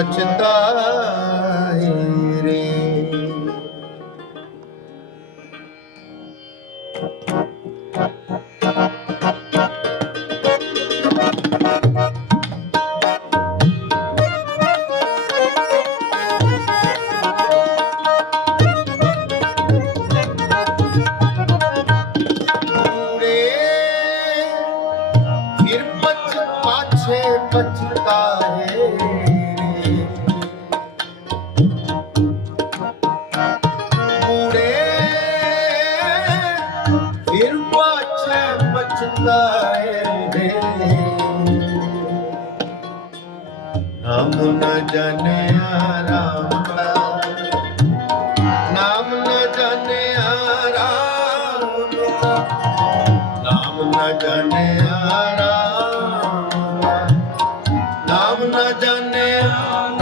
ਪਛਤਾਏ ਰੇ। ਨਾਮ ਨ ਜਾਣਿਆ ਰਾਮ ਕਾ ਨਾਮ ਨ ਜਾਣਿਆ ਰਾਮ ਕਾ ਨਾਮ ਨ ਜਾਣਿਆ ਰਾਮ ਨਾਮ ਨ ਜਾਣਿਆ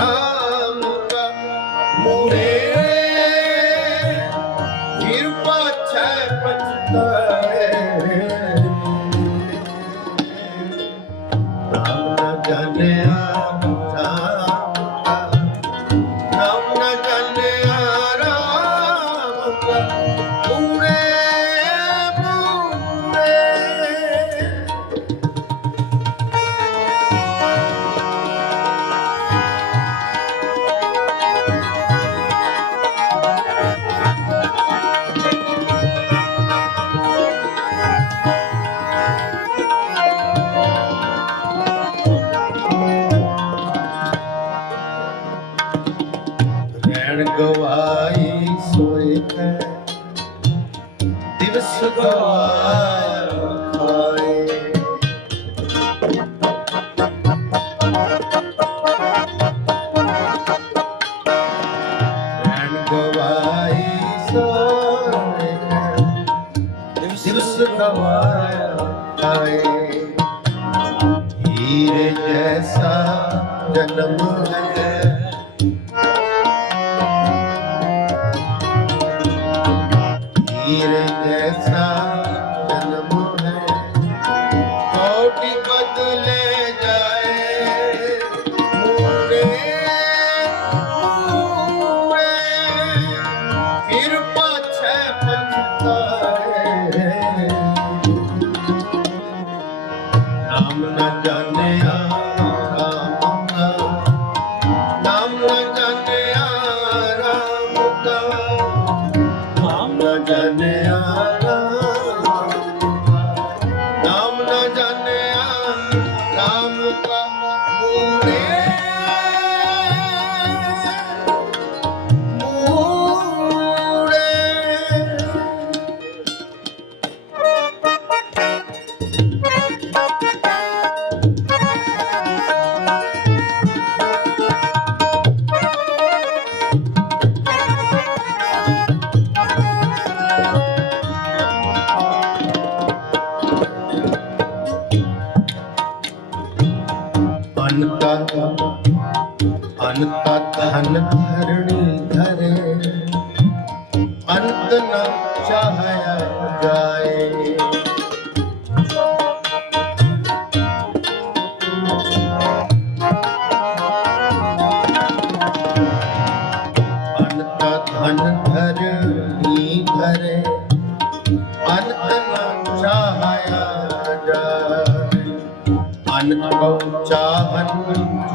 ਸਗਾਇਆ জানে আর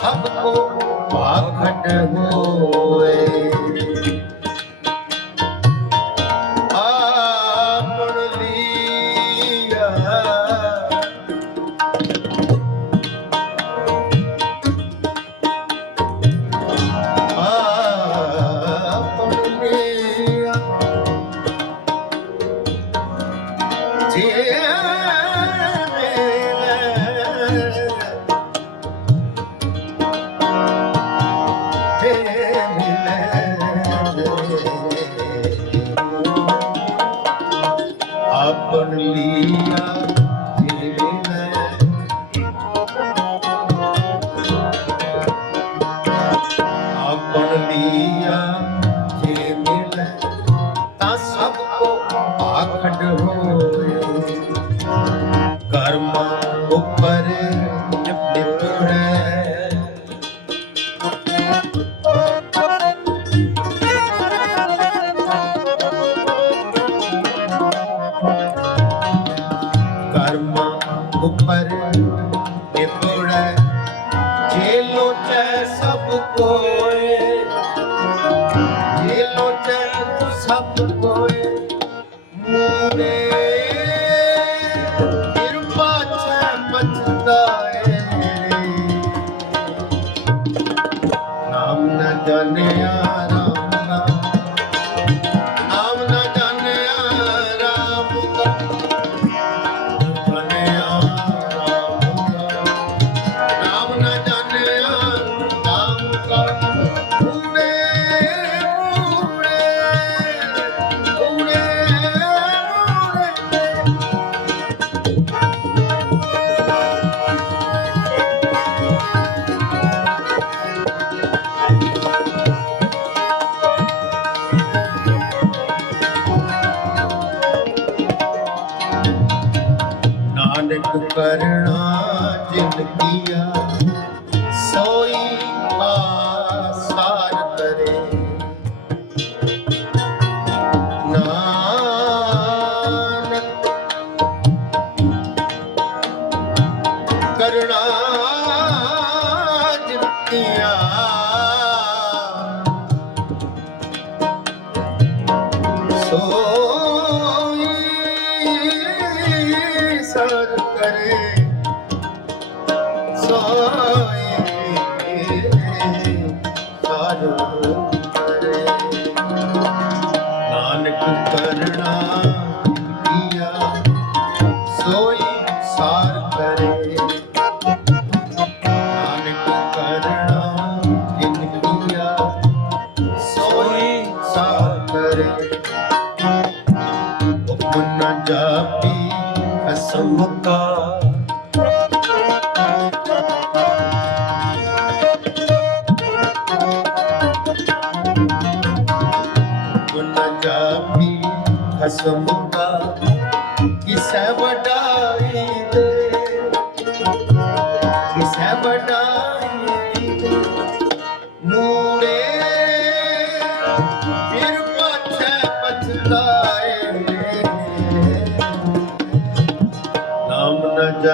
सबको पाखंड होए आपण लिया आपण लिया ਤਾਂ ਸਭ ਕੋ ਆਖੜ ਹੋਏ। ਕਰਮ ਉੱਪਰ ਨਿਪੜੈ ਕਰਮ ਉੱਪਰ ਨਿਪੜੈ ਜੇ ਲੋਚੈ ਸਭ ਕੋਏ ਨਾਨਕ ਕਰਣਾ ਜਿਨ ਕੀਆ। ਸੋਈ ਆਸਾਰ ਕਰੇ। ਨਾਨਕ ਕਰਣਾ ਜਿਨ ਕੀਆ। ਸੋਈ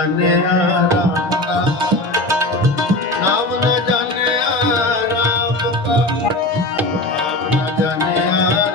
ਜਾਣਿਆ ਰਾਮ ਦਾ। ਨਾਮ ਨ ਜਾਣਿਆ ਰਾਮ ਦਾ। ਨਾਮ ਨ ਜਾਣਿਆ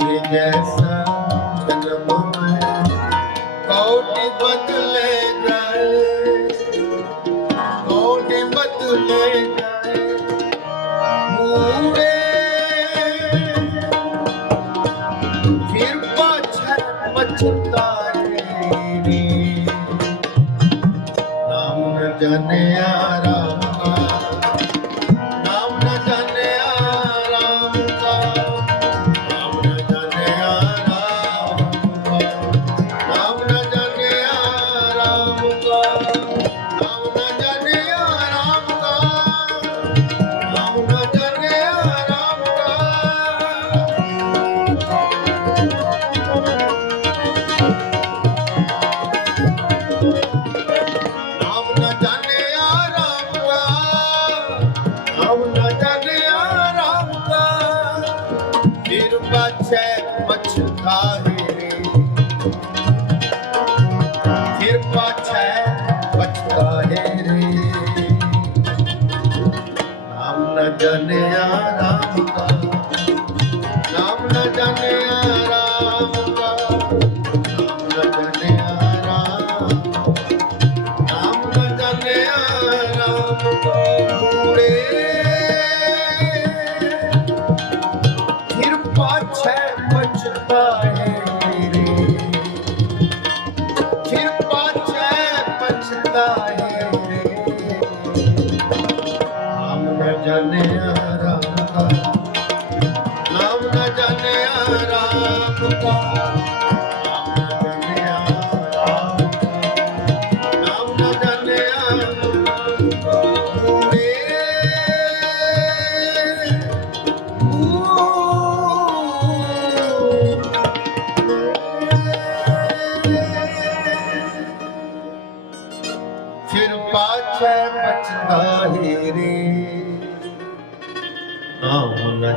जैसा जन्म में कोटि बदले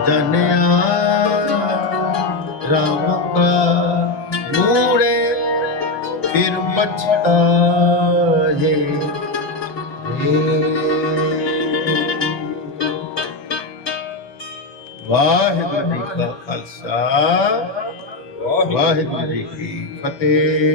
ਜਨਿਆ ਰਾਮ ਫਿਰ ਪਛਤਾਹੇ ਵਾਹਿਗੁਰੂ ਖਾਲਸਾ ਵਾਹਿਗੁਰੂ ਜੀ ਕੀ ਫਤਿਹ।